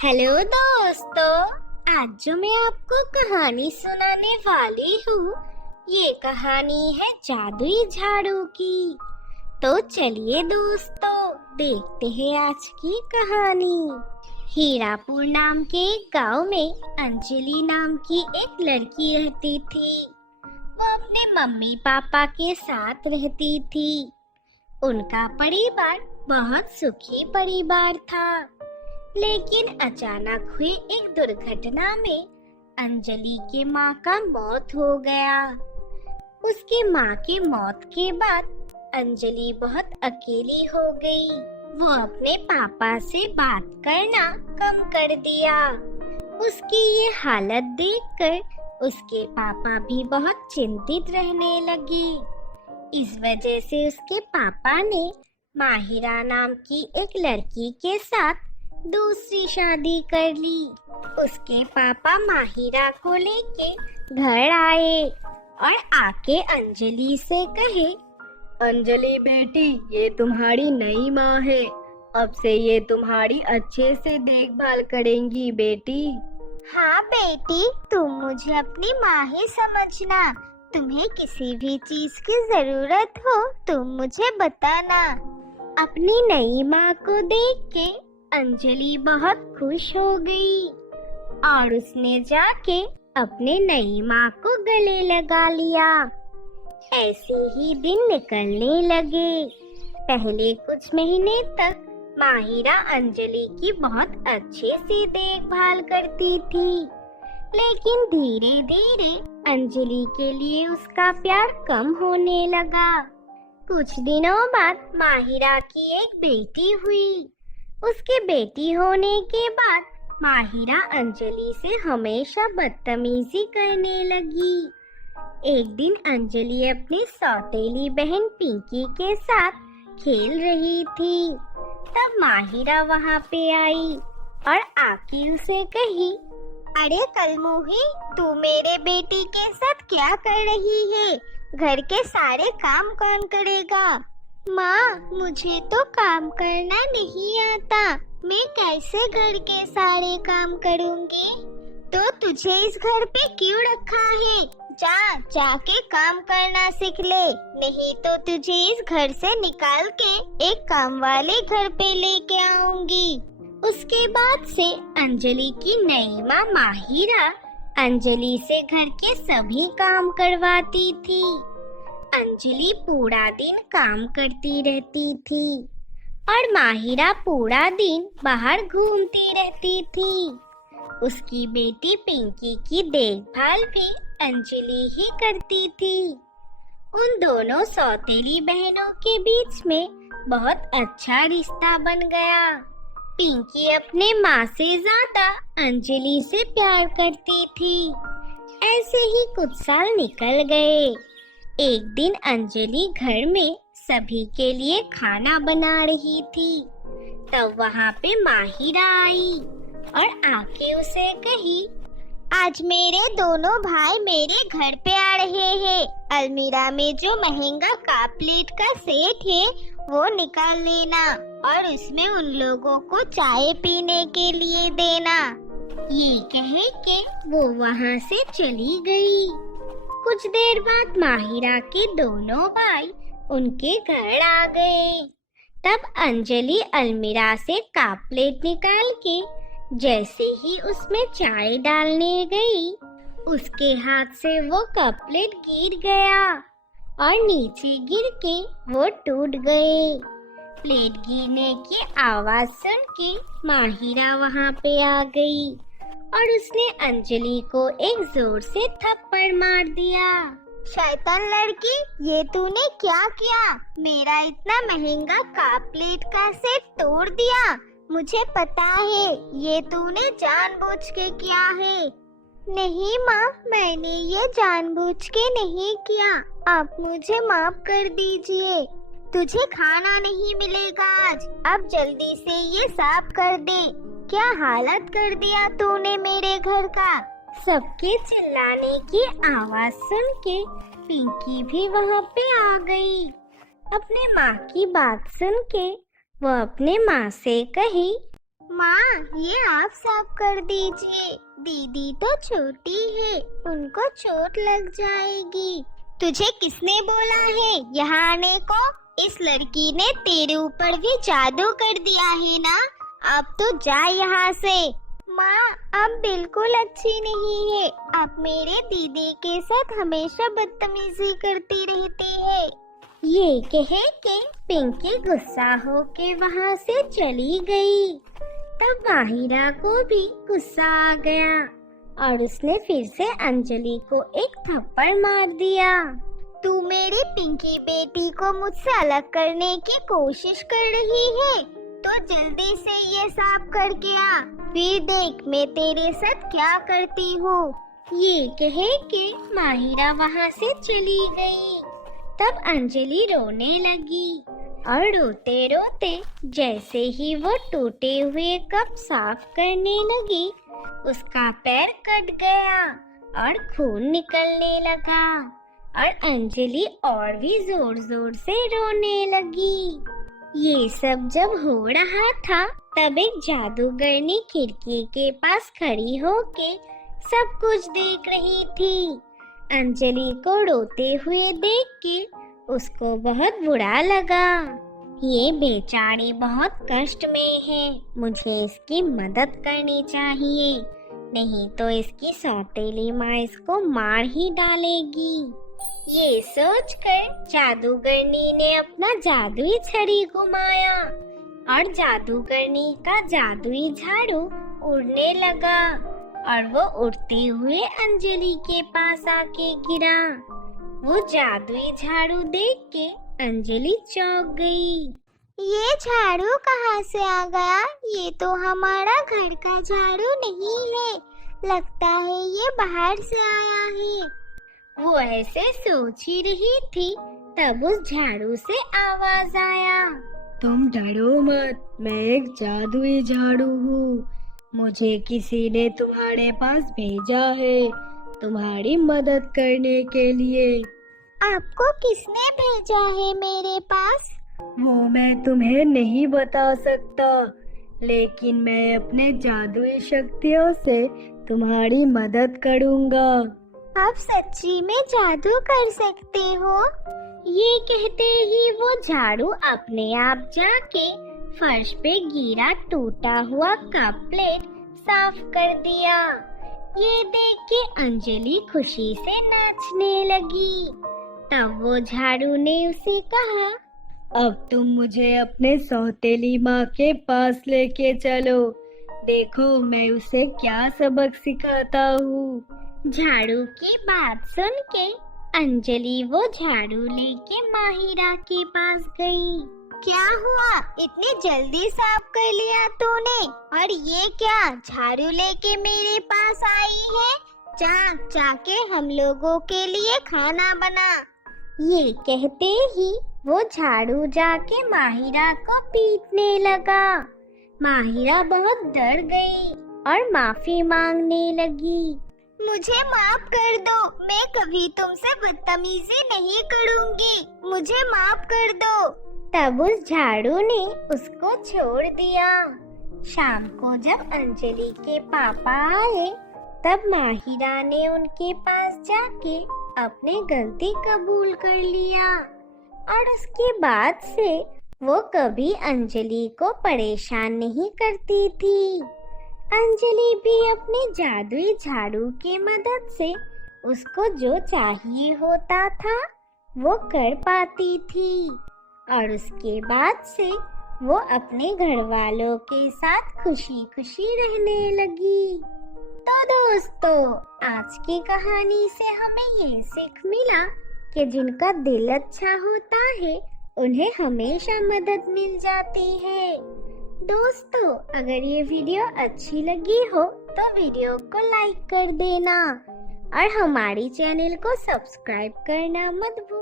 Hello दोस्तों, आज जो मैं आपको कहानी सुनाने वाली हूँ, ये कहानी है जादुई झाड़ू की। तो चलिए दोस्तों, देखते हैं आज की कहानी। हीरापुर नाम के एक गांव में अंजलि नाम की एक लड़की रहती थी। वो अपने मम्मी पापा के साथ रहती थी। उनका परिवार बहुत सुखी परिवार था। लेकिन अचानक हुई एक दुर्घटना में अंजलि के माँ का मौत हो गया। उसकी माँ की मौत के बाद अंजलि बहुत अकेली हो गई। वो अपने पापा से बात करना कम कर दिया। उसकी ये हालत देखकर उसके पापा भी बहुत चिंतित रहने लगे। इस वजह से उसके पापा ने माहिरा नाम की एक लड़की के साथ दूसरी शादी कर ली। उसके पापा माहिरा को लेके घर आए और आके अंजलि से कहे, अंजलि बेटी, ये तुम्हारी नई माँ है। अब से ये तुम्हारी अच्छे से देखभाल करेंगी बेटी। हाँ बेटी, तुम मुझे अपनी माँ ही समझना। तुम्हें किसी भी चीज की जरूरत हो तुम मुझे बताना। अपनी नई माँ को देख के अंजलि बहुत खुश हो गई और उसने जाके अपने नई माँ को गले लगा लिया। ऐसे ही दिन निकलने लगे। पहले कुछ महीने तक माहिरा अंजलि की बहुत अच्छे से देखभाल करती थी। लेकिन धीरे धीरे अंजलि के लिए उसका प्यार कम होने लगा। कुछ दिनों बाद माहिरा की एक बेटी हुई। उसके बेटी होने के बाद माहिरा अंजलि से हमेशा बदतमीजी करने लगी। एक दिन अंजलि अपनी सौतेली बहन पिंकी के साथ खेल रही थी। तब माहिरा वहाँ पे आई और आके उसे कही, अरे कलमुही, तू मेरे बेटी के साथ क्या कर रही है? घर के सारे काम कौन करेगा? माँ, मुझे तो काम करना नहीं आता। मैं कैसे घर के सारे काम करूँगी? तो तुझे इस घर पे क्यों रखा है? जाके काम करना सीख ले, नहीं तो तुझे इस घर से निकाल के एक काम वाले घर पे लेके आऊंगी। उसके बाद से अंजलि की नई माँ माहिरा अंजलि से घर के सभी काम करवाती थी। अंजलि पूरा दिन काम करती रहती थी और माहिरा पूरा दिन बाहर घूमती रहती थी। उसकी बेटी पिंकी की देखभाल भी अंजलि ही करती थी। उन दोनों सौतेली बहनों के बीच में बहुत अच्छा रिश्ता बन गया। पिंकी अपने माँ से ज्यादा अंजलि से प्यार करती थी। ऐसे ही कुछ साल निकल गए। एक दिन अंजलि घर में सभी के लिए खाना बना रही थी। तब वहाँ पे माहिरा आई और आके उसे कही, आज मेरे दोनों भाई मेरे घर पे आ रहे हैं। अलमीरा में जो महंगा कप प्लेट का सेट है वो निकाल लेना और उसमें उन लोगों को चाय पीने के लिए देना। ये कह के वो वहाँ से चली गई। कुछ देर बाद माहिरा के दोनों भाई उनके घर आ गए। तब अंजलि अलमीरा से कप प्लेट निकाल के जैसे ही उसमें चाय डालने गई, उसके हाथ से वो कप प्लेट गिर गया और नीचे गिर के वो टूट गए। प्लेट गिरने की आवाज सुन के माहिरा वहाँ पे आ गई और उसने अंजलि को एक जोर से थप्पड़ मार दिया। शैतान लड़की, ये तूने क्या किया? मेरा इतना महंगा कप प्लेट का सेट तोड़ दिया। मुझे पता है ये तूने जानबूझ के किया है। नहीं माँ, मैंने ये जानबूझ के नहीं किया। आप मुझे माफ कर दीजिए। तुझे खाना नहीं मिलेगा आज। अब जल्दी से ये साफ कर दे। क्या हालत कर दिया तूने मेरे घर का। सबके चिल्लाने की आवाज सुन के पिंकी भी वहाँ पे आ गई। अपने माँ की बात सुन के वो अपने माँ से कही, माँ, ये आप साफ कर दीजिए। दीदी तो छोटी है, उनको चोट लग जाएगी। तुझे किसने बोला है यहाँ आने को? इस लड़की ने तेरे ऊपर भी जादू कर दिया है ना? अब तो जा यहाँ से। माँ, अब बिल्कुल अच्छी नहीं है। आप मेरे दीदी के साथ हमेशा बदतमीजी करती रहती है। ये कह के पिंकी गुस्सा होके वहाँ से चली गई। तब माहिरा को भी गुस्सा आ गया और उसने फिर से अंजलि को एक थप्पड़ मार दिया। तू मेरी पिंकी बेटी को मुझसे अलग करने की कोशिश कर रही है, तो जल्दी से ये साफ करके आ, फिर देख मैं तेरे साथ क्या करती हूँ। ये कहे के माहिरा वहाँ से चली गई। तब अंजलि रोने लगी और रोते रोते जैसे ही वो टूटे हुए कप साफ करने लगी, उसका पैर कट गया और खून निकलने लगा और अंजलि और भी जोर जोर से रोने लगी। ये सब जब हो रहा था, तब एक जादूगरनी खिड़की के पास खड़ी होके सब कुछ देख रही थी। अंजलि को रोते हुए देख के उसको बहुत बुरा लगा। ये बेचारी बहुत कष्ट में है, मुझे इसकी मदद करनी चाहिए, नहीं तो इसकी सौतेली माँ इसको मार ही डालेगी। ये सोचकर जादूगरनी ने अपना जादुई छड़ी घुमाया और जादूगरनी का जादुई झाड़ू उड़ने लगा और वो उड़ते हुए अंजलि के पास आके गिरा। वो जादुई झाड़ू देख के अंजलि चौंक गई। ये झाड़ू कहाँ से आ गया? ये तो हमारा घर का झाड़ू नहीं है, लगता है ये बाहर से आया है। वो ऐसे सोच ही रही थी, तब उस झाड़ू से आवाज आया। तुम डरो मत, मैं एक जादुई झाड़ू हूँ। मुझे किसी ने तुम्हारे पास भेजा है तुम्हारी मदद करने के लिए। आपको किसने भेजा है मेरे पास? वो मैं तुम्हें नहीं बता सकता, लेकिन मैं अपने जादुई शक्तियों से तुम्हारी मदद करूँगा। आप सच्ची में जादू कर सकते हो? ये कहते ही वो झाड़ू अपने आप जाके फर्श पे गिरा टूटा हुआ कप प्लेट साफ कर दिया। ये देख के अंजलि खुशी से नाचने लगी। तब वो झाड़ू ने उसे कहा, अब तुम मुझे अपने सौतेली माँ के पास लेके चलो, देखो मैं उसे क्या सबक सिखाता हूँ। झाड़ू की बात सुन के अंजलि वो झाड़ू लेके माहिरा के पास गई। क्या हुआ? इतनी जल्दी साफ कर लिया तूने? और ये क्या झाड़ू लेके मेरे पास आई है? जाके हम लोगों के लिए खाना बना। ये कहते ही वो झाड़ू जाके माहिरा को पीटने लगा। माहिरा बहुत डर गई और माफी मांगने लगी। मुझे माफ कर दो, मैं कभी तुमसे बदतमीजी नहीं करूंगी, मुझे माफ कर दो। तब उस झाड़ू ने उसको छोड़ दिया। शाम को जब अंजलि के पापा आए, तब माहिरा ने उनके पास जाके अपनी गलती कबूल कर लिया और उसके बाद से वो कभी अंजलि को परेशान नहीं करती थी। अंजलि भी अपने जादुई झाड़ू की मदद से उसको जो चाहिए होता था वो कर पाती थी और उसके बाद से वो अपने घर वालों के साथ खुशी खुशी रहने लगी। तो दोस्तों, आज की कहानी से हमें ये सीख मिला कि जिनका दिल अच्छा होता है उन्हें हमेशा मदद मिल जाती है। दोस्तों, अगर ये वीडियो अच्छी लगी हो तो वीडियो को लाइक कर देना और हमारी चैनल को सब्सक्राइब करना मत भूलना।